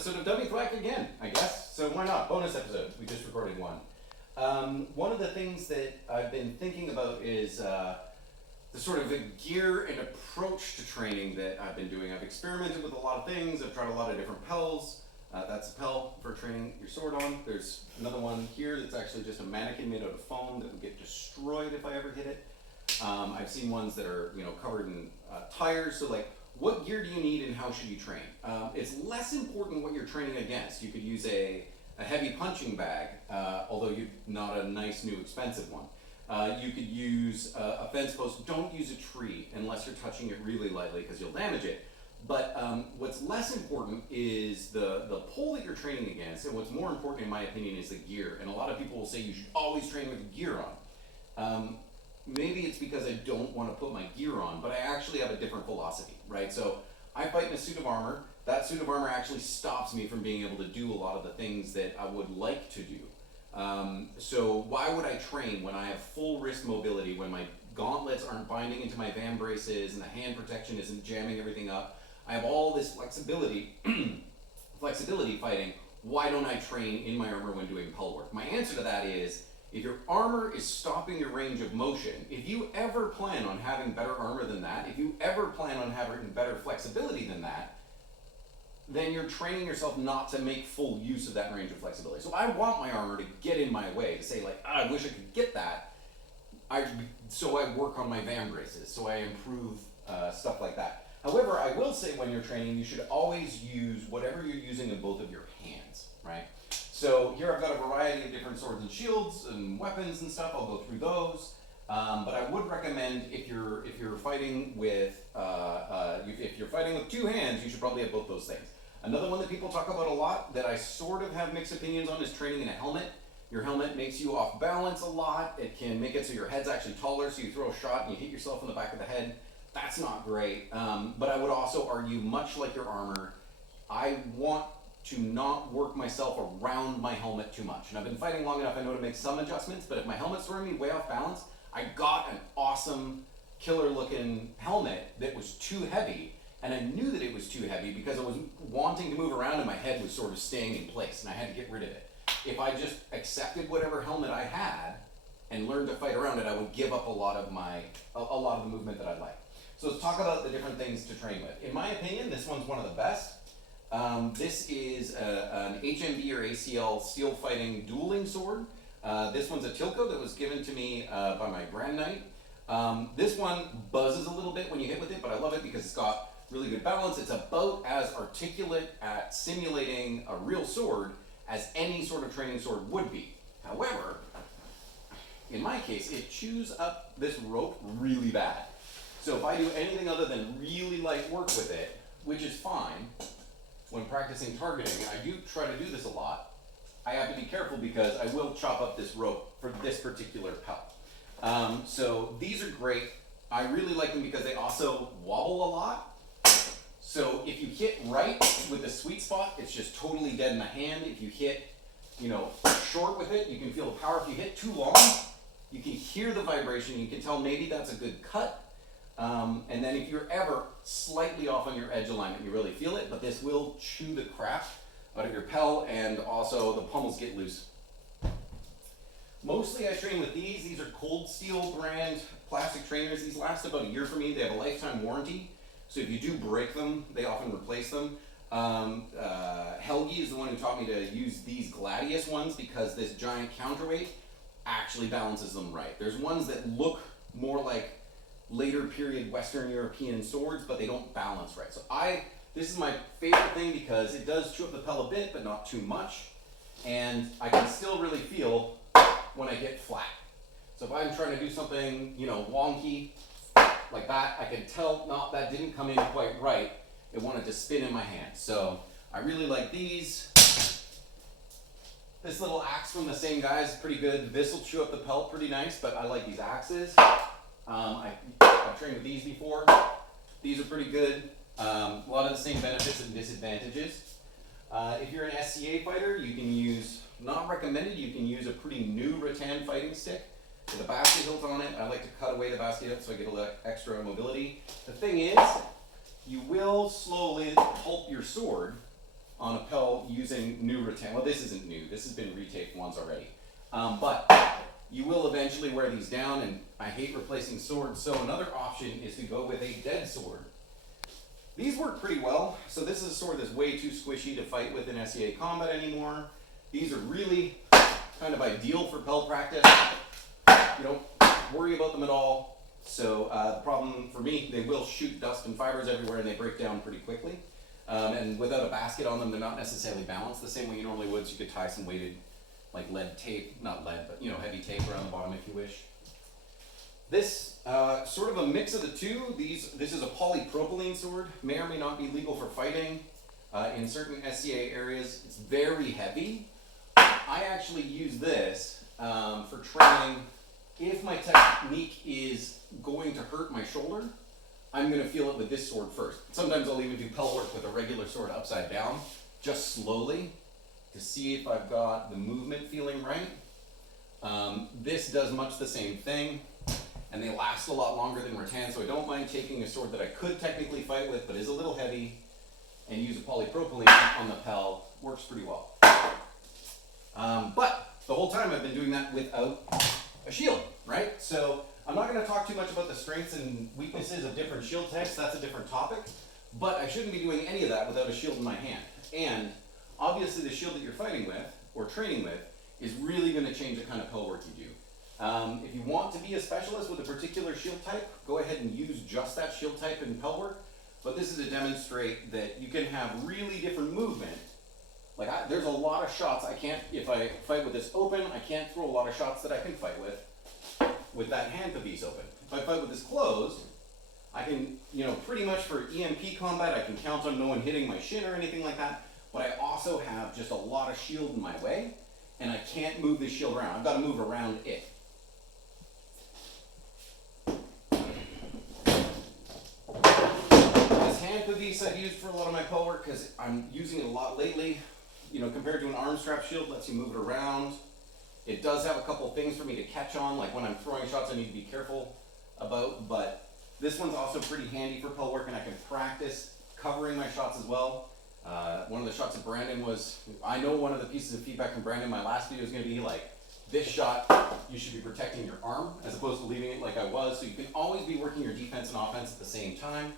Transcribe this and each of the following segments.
episode of Thwacc again, I guess. So why not? Bonus episode. We just recorded one. One of the things that I've been thinking about is the sort of the gear and approach to training that I've been doing. I've experimented with a lot of things. I've tried a lot of different Pells. That's a Pell for training your sword on. There's another one here that's actually just a mannequin made out of foam that would get destroyed if I ever hit it. I've seen ones that are, covered in tires. So like, what gear do you need and how should you train? It's less important what you're training against. You could use a heavy punching bag, although not a nice new expensive one. You could use a fence post. Don't use a tree unless you're touching it really lightly because you'll damage it. But what's less important is the pole that you're training against, and what's more important in my opinion is the gear. And a lot of people will say you should always train with the gear on. Maybe it's because I don't want to put my gear on, but I actually have a different philosophy, right? So I fight in a suit of armor. That suit of armor actually stops me from being able to do a lot of the things that I would like to do. So why would I train when I have full wrist mobility, when my gauntlets aren't binding into my van braces and the hand protection isn't jamming everything up? I have all this flexibility fighting. Why don't I train in my armor when doing Pell work? My answer to that is, if your armor is stopping your range of motion, if you ever plan on having better armor than that, if you ever plan on having better flexibility than that, then you're training yourself not to make full use of that range of flexibility. So I want my armor to get in my way, to say like, I wish I could get that, so I work on my van braces, so I improve stuff like that. However, I will say when you're training, you should always use whatever you're using in both of your hands, right? So here I've got a variety of different swords and shields and weapons and stuff. I'll go through those. But I would recommend if you're fighting with two hands, you should probably have both those things. Another one that people talk about a lot that I sort of have mixed opinions on is training in a helmet. Your helmet makes you off balance a lot. It can make it so your head's actually taller, so you throw a shot and you hit yourself in the back of the head. That's not great. But I would also argue, much like your armor, I want to not work myself around my helmet too much. And I've been fighting long enough, I know to make some adjustments, but if my helmet's throwing me way off balance, I got an awesome killer looking helmet that was too heavy, and I knew that it was too heavy because I was wanting to move around and my head was sort of staying in place and I had to get rid of it. If I just accepted whatever helmet I had and learned to fight around it, I would give up a lot of the movement that I like. So let's talk about the different things to train with. In my opinion, this one's one of the best. This is an HMB or ACL steel fighting dueling sword. This one's a Tilco that was given to me by my Grand Knight. This one buzzes a little bit when you hit with it, but I love it because it's got really good balance. It's about as articulate at simulating a real sword as any sort of training sword would be. However, in my case, it chews up this rope really bad. So if I do anything other than really light work with it, which is fine, when practicing targeting, I do try to do this a lot, I have to be careful because I will chop up this rope for this particular Pell. So these are great. I really like them because they also wobble a lot. So if you hit right with the sweet spot, it's just totally dead in the hand. If you hit, short with it, you can feel the power. If you hit too long, you can hear the vibration. You can tell maybe that's a good cut. And then if you're ever slightly off on your edge alignment, you really feel it, but this will chew the crap out of your Pell, and also the pummels get loose. Mostly I train with these. These are Cold Steel brand plastic trainers. These last about a year for me. They have a lifetime warranty. So if you do break them, they often replace them. Helgi is the one who taught me to use these Gladius ones because this giant counterweight actually balances them right. There's ones that look more like later period Western European swords, but they don't balance right. So this is my favorite thing because it does chew up the Pell a bit, but not too much. And I can still really feel when I get flat. So if I'm trying to do something, wonky like that, I can tell, no, that didn't come in quite right. It wanted to spin in my hand. So I really like these. This little axe from the same guy is pretty good. This will chew up the pelt pretty nice, but I like these axes. I've trained with these before. These are pretty good. A lot of the same benefits and disadvantages. If you're an SCA fighter, you can use, not recommended, you can use a pretty new rattan fighting stick with a basket hilt on it. I like to cut away the basket hilt so I get a little extra mobility. The thing is, you will slowly pulp your sword on a Pell using new rattan. Well, this isn't new. This has been retaped once already. But you will eventually wear these down, and I hate replacing swords, so another option is to go with a dead sword. These work pretty well. So this is a sword that's way too squishy to fight with in SEA combat anymore. These are really kind of ideal for Pell practice. You don't worry about them at all. So the problem for me, they will shoot dust and fibers everywhere and they break down pretty quickly. And without a basket on them, they're not necessarily balanced the same way you normally would. So you could tie some weighted, like lead tape, not lead, but heavy tape around the bottom if you wish. This sort of a mix of the two. This is a polypropylene sword. May or may not be legal for fighting in certain SCA areas. It's very heavy. I actually use this for training. If my technique is going to hurt my shoulder, I'm going to feel it with this sword first. Sometimes I'll even do Pell work with a regular sword upside down, just slowly, to see if I've got the movement feeling right. This does much the same thing, and they last a lot longer than rattan, so I don't mind taking a sword that I could technically fight with, but is a little heavy, and use a polypropylene on the Pell. Works pretty well. But the whole time I've been doing that without a shield, right? So I'm not going to talk too much about the strengths and weaknesses of different shield types. That's a different topic. But I shouldn't be doing any of that without a shield in my hand. And obviously the shield that you're fighting with or training with is really going to change the kind of Pell work you do. If you want to be a specialist with a particular shield type, go ahead and use just that shield type in Pell work. But this is to demonstrate that you can have really different movement. Like there's a lot of shots I can't, if I fight with this open, I can't throw a lot of shots that I can fight with that hand piece open. If I fight with this closed, I can, pretty much for EMP combat, I can count on no one hitting my shin or anything like that, but I also have just a lot of shield in my way, and I can't move this shield around. I've got to move around it. This hand piece I've used for a lot of my Pell work because I'm using it a lot lately. Compared to an arm strap shield, lets you move it around. It does have a couple things for me to catch on, like when I'm throwing shots I need to be careful about, but this one's also pretty handy for Pell work, and I can practice covering my shots as well. One of the shots of Brandon was, I know one of the pieces of feedback from Brandon in my last video is going to be like, this shot, you should be protecting your arm as opposed to leaving it like I was, so you can always be working your defense and offense at the same time.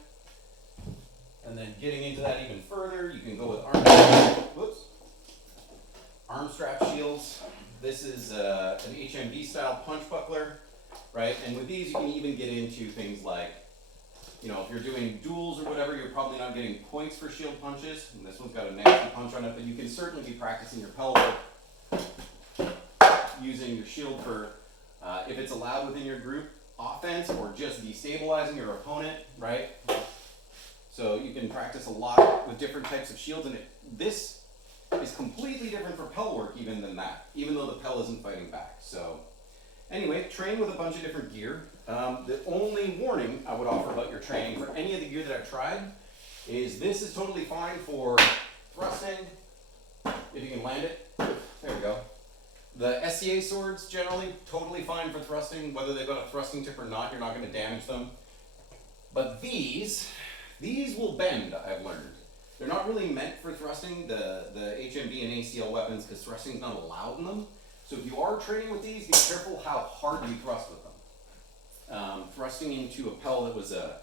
And then getting into that even further, you can go with arm strap shields. This is an HMB style punch buckler, right? And with these you can even get into things like, if you're doing duels or whatever, you're probably not getting points for shield punches. And this one's got a nasty punch on it, but you can certainly be practicing your Pell work using your shield for, if it's allowed within your group, offense or just destabilizing your opponent, right? So you can practice a lot with different types of shields, and this is completely different for Pell work even than that, even though the Pell isn't fighting back. So anyway, train with a bunch of different gear. The only warning I would offer about your training for any of the gear that I've tried is this is totally fine for thrusting, if you can land it. There we go. The SCA swords generally totally fine for thrusting, whether they've got a thrusting tip or not, you're not going to damage them. But these will bend, I've learned. They're not really meant for thrusting, the HMB and ACL weapons, because thrusting is not allowed in them. So if you are training with these, be careful how hard you thrust with them. Thrusting into a Pell that was a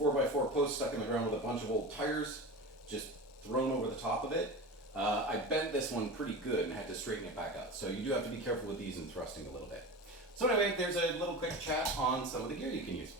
4x4 post stuck in the ground with a bunch of old tires just thrown over the top of it. I bent this one pretty good and had to straighten it back up. So you do have to be careful with these and thrusting a little bit. So anyway, there's a little quick chat on some of the gear you can use.